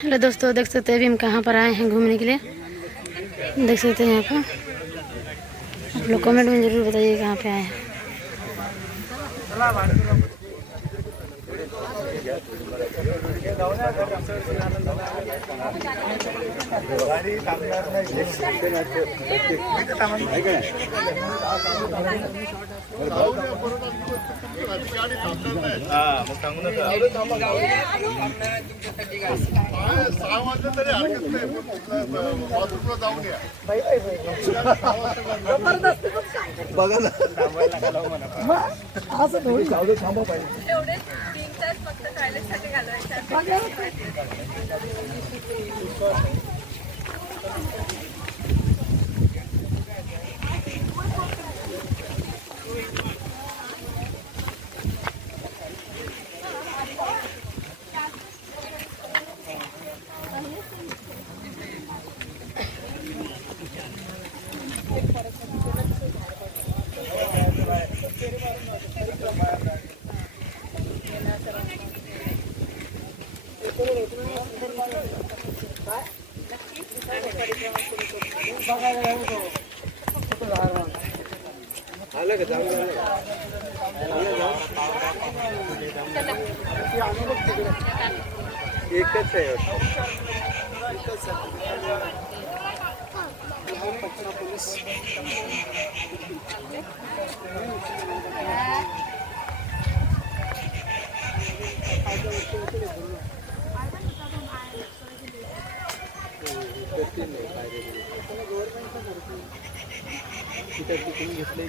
हेलो दोस्तों, देख सकते हैं अभी हम कहाँ पर आए हैं घूमने के लिए। देख सकते हैं यहाँ पर। आप लोग कमेंट में ज़रूर बताइए कहाँ पे आए हैं। बघा ना असं थोडी जाऊ थांबा पाहिजे एवढे 3 तास फक्त टॉयलेटसाठी घालवायचे. एकच आहे घेतलंय